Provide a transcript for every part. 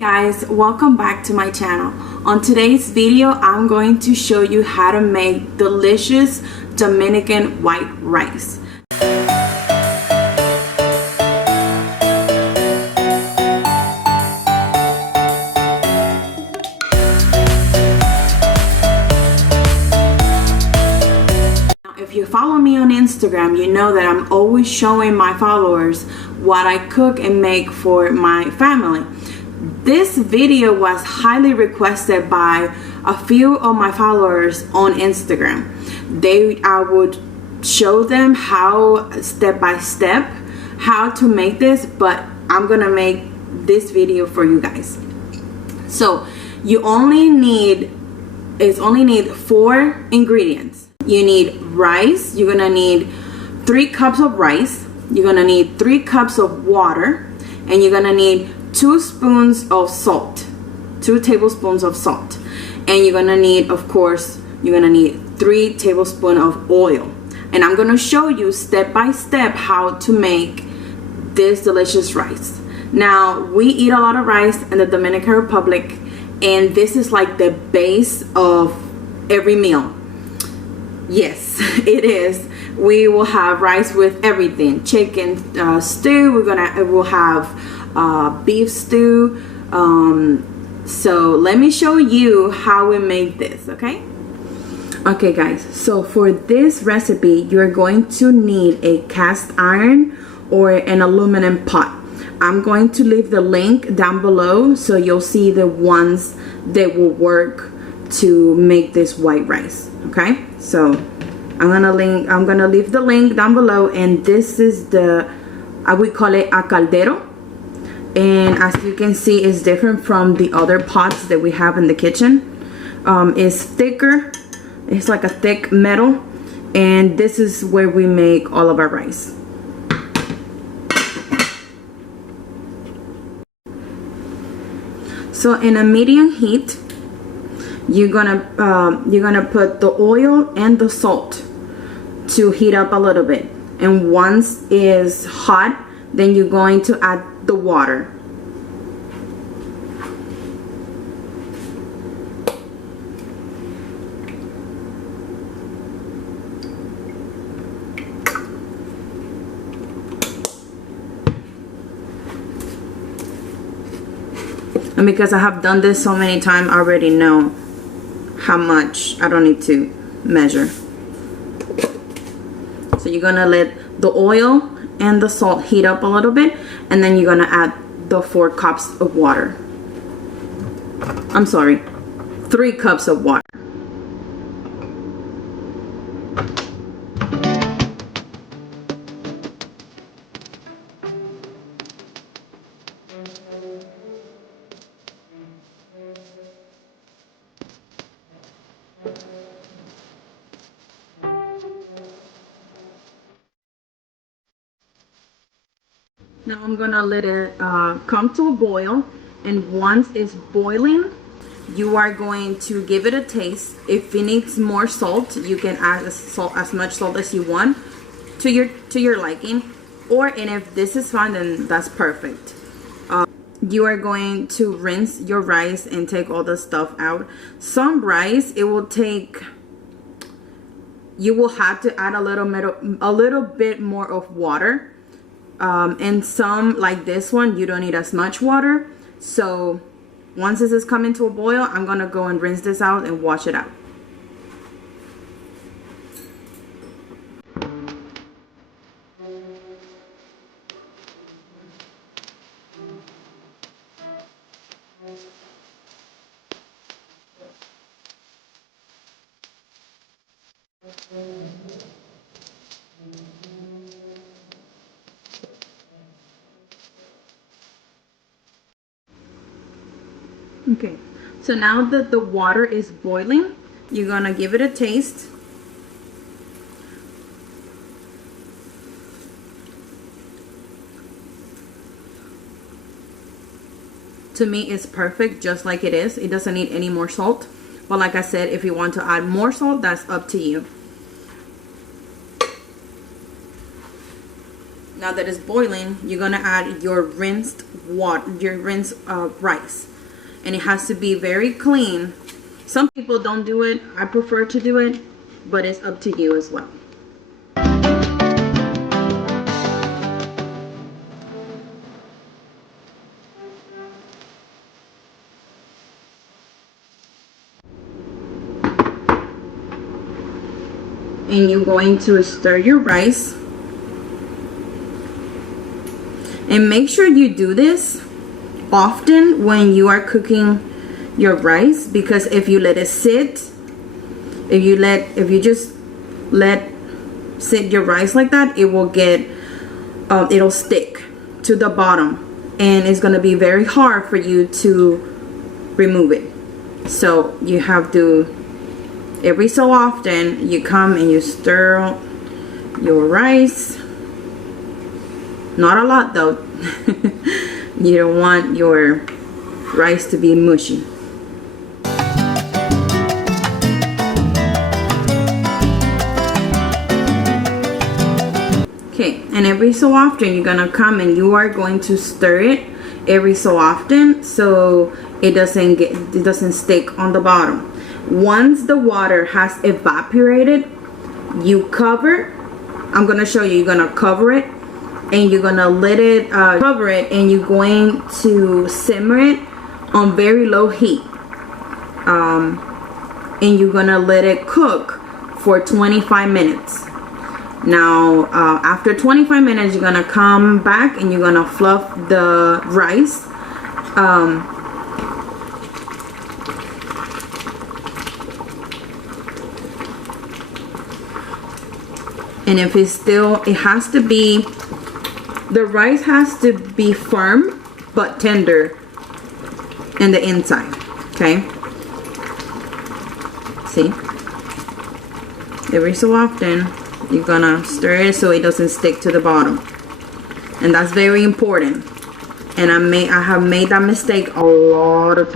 Guys, welcome back to my channel. On today's video, I'm going to show you how to make delicious Dominican white rice. If you follow me on Instagram, you know that I'm always showing my followers what I cook and make for my family. This video was highly requested by a few of my followers on Instagram. I would show them how step by step how to make this, but I'm gonna make this video for you guys. So you only need 4 ingredients. You need rice. You're gonna need 3 cups of rice. You're gonna need 3 cups of water, and you're gonna need 2 spoons of salt, 2 tablespoons of salt, and you're gonna need, of course, 3 tablespoons of oil. And I'm gonna show you step by step how to make this delicious rice. Now, we eat a lot of rice in the Dominican Republic, and this is like the base of every meal. Yes, it is. We will have rice with everything. Chicken stew. We'll have beef stew. So let me show you how we make this. Okay guys, so for this recipe you're going to need a cast iron or an aluminum pot. I'm going to leave the link down below so you'll see the ones that will work to make this white rice. Okay, so I'm gonna leave the link down below, and this is we call it a caldero. And as you can see, it's different from the other pots that we have in the kitchen. It's thicker. It's like a thick metal, and this is where we make all of our rice. So in a medium heat, you're gonna put the oil and the salt to heat up a little bit, and once it's hot, then you're going to add the water. And because I have done this so many times, I already know how much. I don't need to measure. So you're gonna let the oil and the salt heat up a little bit, and then you're gonna add the 4 cups of water. I'm sorry, 3 cups of water. Now I'm gonna let it come to a boil, and once it's boiling, you are going to give it a taste. If it needs more salt, you can add as much salt as you want to your liking, and if this is fine, then that's perfect. You are going to rinse your rice and take all the stuff out. Some rice, you will have to add a little bit more of water. And some, like this one, you don't need as much water. So once this is coming to a boil, I'm gonna go and rinse this out and wash it out. Okay, so now that the water is boiling, you're gonna give it a taste. To me, it's perfect just like it is. It doesn't need any more salt, but like I said, if you want to add more salt, that's up to you. Now that it's boiling, you're gonna add your rinsed water, your rinsed rice, and it has to be very clean. Some people don't do it. I prefer to do it, but it's up to you as well. And you're going to stir your rice. And make sure you do this often when you are cooking your rice, because if you let it sit, if you just let sit your rice like that, it will get it'll stick to the bottom, and it's going to be very hard for you to remove it. So you have to, every so often, you come and you stir your rice. Not a lot though. You don't want your rice to be mushy. Okay, and every so often you're gonna come and you are going to stir it every so often so it doesn't stick on the bottom. Once the water has evaporated, you cover. I'm gonna show you. You're gonna cover it, and you're gonna let it cover it, and you're going to simmer it on very low heat, and you're gonna let it cook for 25 minutes. Now after 25 minutes, you're gonna come back and you're gonna fluff the rice. And if it's still, it has to be, the rice has to be firm but tender in the inside. Okay, see, every so often you're gonna stir it so it doesn't stick to the bottom, and that's very important. And I have made that mistake a lot of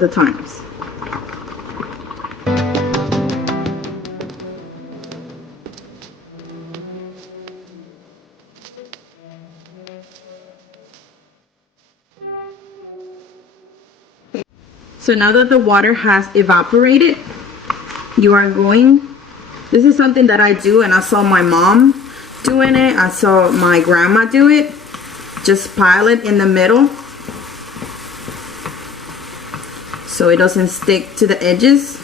the times. So now that the water has evaporated, you are going, this is something that I do, and I saw my mom doing it. I saw my grandma do it. Just pile it in the middle so it doesn't stick to the edges.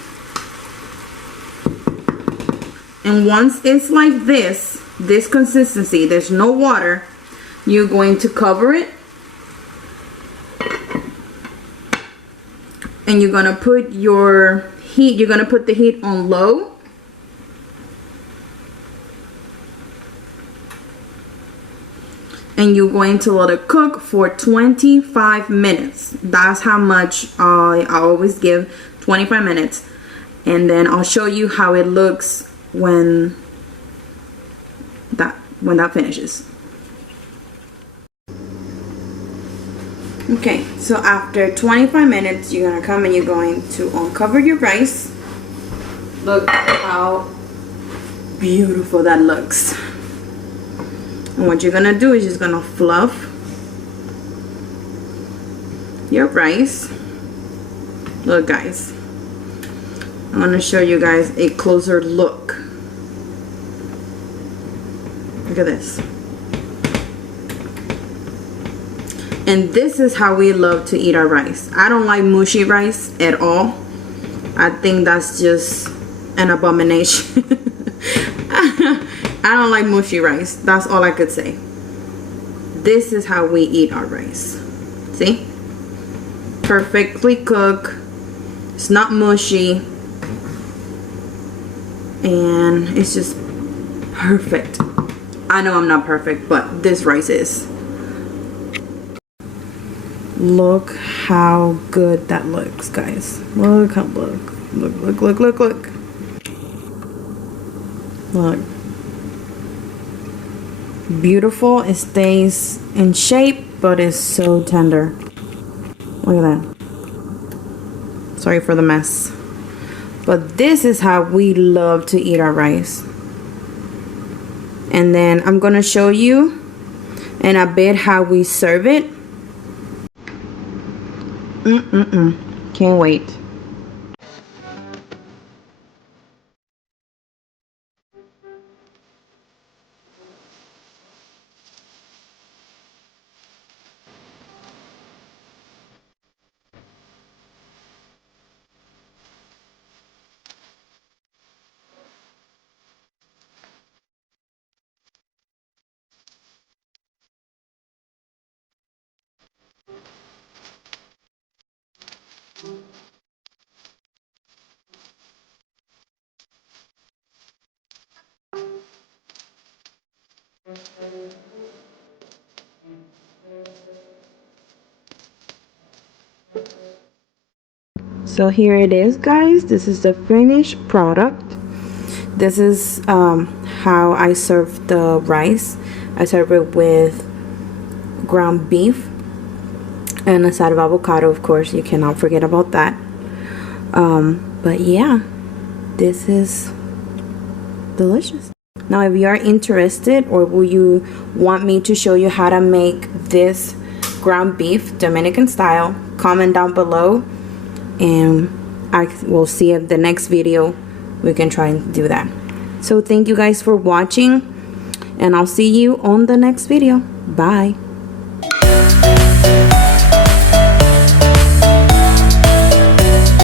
And once it's like this consistency, there's no water, you're going to cover it. And you're gonna put your heat, you're gonna put the heat on low. And you're going to let it cook for 25 minutes. That's how much I always give, 25 minutes. And then I'll show you how it looks when that finishes. Okay, so after 25 minutes, you're gonna come and you're going to uncover your rice. Look how beautiful that looks. And what you're gonna do is just gonna fluff your rice. Look guys, I'm gonna show you guys a closer look. Look at this. And this is how we love to eat our rice. I don't like mushy rice at all. I think that's just an abomination. I don't like mushy rice. That's all I could say. This is how we eat our rice. See? Perfectly cooked. It's not mushy. And it's just perfect. I know I'm not perfect, but this rice is. Look how good that looks, guys. Look how look. Look. Beautiful. It stays in shape, but it's so tender. Look at that. Sorry for the mess. But this is how we love to eat our rice. And then I'm gonna show you in a bit how we serve it. Can't wait. So here it is, guys. This is the finished product. This is how I serve the rice. I serve it with ground beef and a side of avocado, of course. You cannot forget about that. But yeah, this is delicious. Now, if you are interested, or will you want me to show you how to make this ground beef Dominican style, comment down below, and I will see if the next video we can try and do that. So thank you guys for watching, and I'll see you on the next video. Bye.